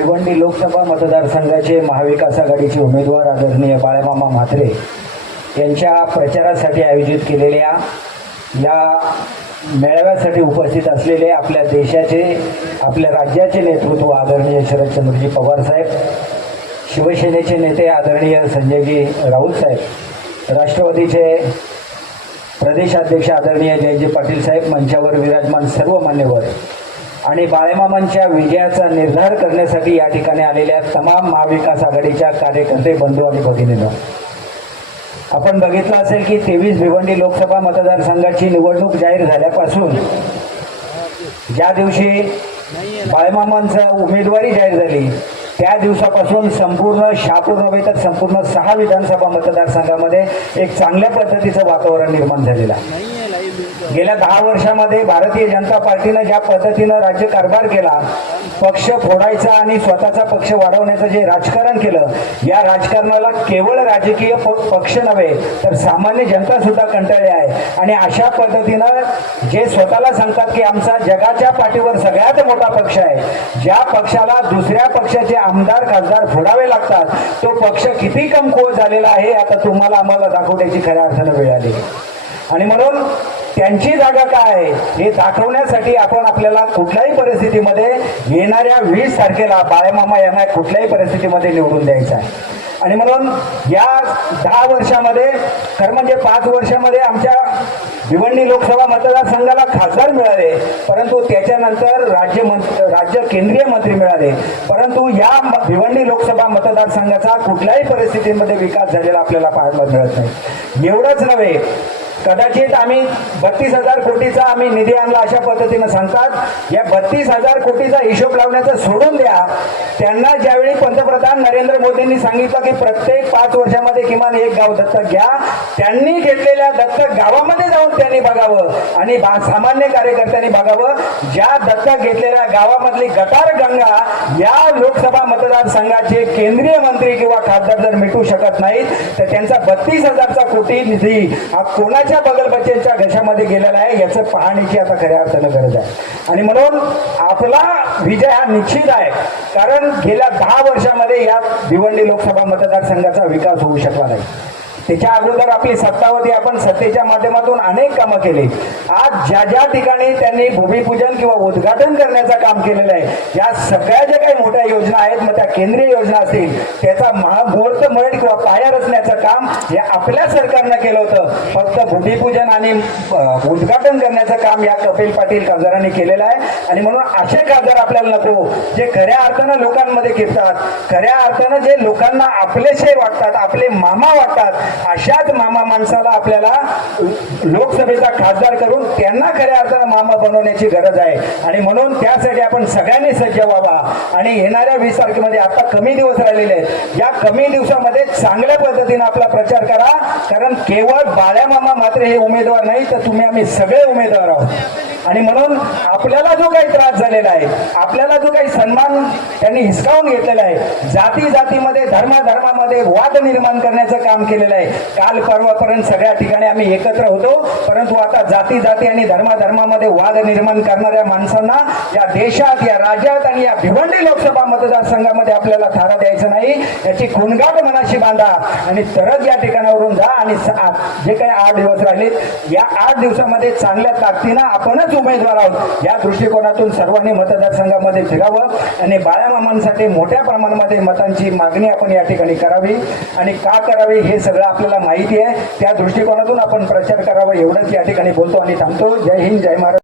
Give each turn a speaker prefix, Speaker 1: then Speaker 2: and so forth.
Speaker 1: भिवंडी लोकसभा मतदारसंघाचे महाविकास आघाडीचे उमेदवार आदरणीय बाळामामा म्हात्रे यांच्या प्रचारासाठी आयोजित केलेल्या या मेळाव्यासाठी उपस्थित असलेले आपल्या देशाचे आपल्या राज्याचे नेतृत्व आदरणीय शरदचंद्रजी पवारसाहेब शिवसेनेचे नेते आदरणीय संजयजी राऊत साहेब राष्ट्रवादीचे प्रदेशाध्यक्ष आदरणीय जयजी पाटील साहेब मंचावर विराजमान सर्व मान्यवर आणि बाळेमामांच्या विजयाचा निर्धार करण्यासाठी या ठिकाणी आलेल्या तमाम महाविकास आघाडीच्या कार्यकर्ते बंधू आणि भगिनींनो आपण बघितलं असेल की तेवीस भिवंडी लोकसभा मतदारसंघाची निवडणूक जाहीर झाल्यापासून ज्या दिवशी बाळमामांचा उमेदवारी जाहीर झाली त्या दिवसापासून संपूर्ण शहापूर नव्हे तर संपूर्ण सहा विधानसभा मतदारसंघामध्ये एक चांगल्या पद्धतीचं वातावरण निर्माण झालेलं आहे. गेल्या दहा वर्षामध्ये भारतीय जनता पार्टीनं ज्या पद्धतीनं राज्यकारभार केला पक्ष फोडायचा आणि स्वतःचा पक्ष वाढवण्याचं जे राजकारण केलं या राजकारणाला केवळ राजकीय प- पक्ष नव्हे तर सामान्य जनता सुद्धा कंटाळली आहे. आणि अशा पद्धतीनं जे स्वतःला सांगतात की आमचा जगाच्या पाठीवर सगळ्यात मोठा पक्ष आहे ज्या पक्षाला दुसऱ्या पक्षाचे आमदार खासदार फोडावे लागतात तो पक्ष किती कमकुवत झालेला आहे आता तुम्हाला आम्हाला दाखवण्याची खऱ्या अर्थानं वेळ आली. आणि म्हणून त्यांची जागा काय? आहे हे दाखवण्यासाठी आपण आपल्याला कुठल्याही परिस्थितीमध्ये येणाऱ्या वीस तारखेला बाळेमामा यांना कुठल्याही परिस्थितीमध्ये निवडून द्यायचं आहे. आणि म्हणून या दहा वर्षामध्ये खरं म्हणजे पाच वर्षामध्ये आमच्या भिवंडी लोकसभा मतदारसंघाला खासदार मिळाले परंतु त्याच्यानंतर राज्य मंत्री राज्य केंद्रीय मंत्री मिळाले. परंतु या म- भिवंडी लोकसभा मतदारसंघाचा कुठल्याही परिस्थितीमध्ये विकास झालेला आपल्याला पाहायला मिळत नाही. एवढंच नव्हे कदाचित आम्ही बत्तीस हजार कोटीचा आम्ही निधी आणला अशा पद्धतीनं सांगतात. या बत्तीस हजार कोटीचा हिशोब लावण्याचं सोडून द्या. त्यांना ज्यावेळी पंतप्रधान नरेंद्र मोदींनी सांगितलं की प्रत्येक पाच वर्षामध्ये किमान एक गाव दत्तक घ्या त्यांनी घेतलेल्या दत्तक गावामध्ये जाऊन त्यांनी बघावं आणि सामान्य कार्यकर्त्यांनी बघावं. ज्या दत्तक घेतलेल्या गावामधली गटार गंगा या लोकसभा मतदारसंघाचे केंद्रीय मंत्री किंवा खासदार जर मिटू शकत नाहीत तर त्यांचा बत्तीस हजारचा कोटी निधी हा कोणाच्या बगलबच्चेच्या घशामध्ये गेलेला आहे याचं पाहण्याची आता खऱ्या अर्थानं गरज आहे. आणि म्हणून आपला विजय हा निश्चित आहे. कारण गेल्या दहा वर्षामध्ये या भिवंडी लोकसभा मतदारसंघाचा विकास होऊ शकला नाही. त्याच्या अगोदर आपली सत्तावधी आपण सत्तेच्या माध्यमातून अनेक कामं केली. आज ज्या ज्या ठिकाणी त्यांनी भूमिपूजन किंवा उद्घाटन करण्याचं काम केलेलं आहे या सगळ्या ज्या काही मोठ्या योजना आहेत मग त्या केंद्रीय योजना असतील त्याचा महामुहूर्त मळ किंवा पाया रचण्याचं काम हे आपल्या सरकारनं केलं होतं. फक्त भूमिपूजन आणि उद्घाटन करण्याचं काम या कपिल पाटील खासदारांनी केलेलं आहे. आणि म्हणून असे खासदार आपल्याला नको जे खऱ्या अर्थानं लोकांमध्ये फिरतात खऱ्या अर्थानं जे लोकांना आपलेसे वाटतात आपले मामा वाटतात अशाच मामा माणसाला आपल्याला लोकसभेचा खासदार करून त्यांना खऱ्या अर्थानं मामा बनवण्याची गरज आहे. आणि म्हणून त्यासाठी आपण सगळ्यांनी सज्ज व्हावा. आणि येणाऱ्या वीस तारखेमध्ये आता कमी दिवस राहिलेले आहेत. या कमी दिवसामध्ये चांगल्या पद्धतीनं आपला प्रचार करा. कारण केवळ बाळ्यामामा मात्र हे उमेदवार नाही तर तुम्ही आम्ही सगळे उमेदवार आहोत. आणि म्हणून आपल्याला जो काही त्रास झालेला आहे आपल्याला जो काही सन्मान त्यांनी हिसकावून घेतलेला आहे जाती जातीमध्ये धर्माधर्मामध्ये वाद निर्माण करण्याचं काम केलेलं आहे. काल परवापर्यंत सगळ्या ठिकाणी आम्ही एकत्र होतो परंतु आता जाती जाती आणि धर्माधर्मामध्ये वाद निर्माण करणाऱ्या माणसांना या देशात या राज्यात आणि या भिवंडी लोकसभा मतदारसंघामध्ये आपल्याला थारा द्यायचं नाही. याची खुणगाट मनाशी बांधा आणि तरच या ठिकाणावरून जा आणि जे काही आठ दिवस राहिलेत या आठ दिवसामध्ये चांगल्या ताकदीनं आपणच उमेदवार आहोत. या दृष्टिकोनातून सर्वांनी मतदारसंघामध्ये फिरावं आणि बाळामामांसाठी मोठ्या प्रमाणामध्ये मतांची मागणी आपण या ठिकाणी करावी. आणि का करावी हे सगळं आपल्याला माहिती आहे. त्या दृष्टिकोनातून आपण प्रचार करावा एवढंच या ठिकाणी बोलतो आणि थांबतो जय हिंद जय महाराज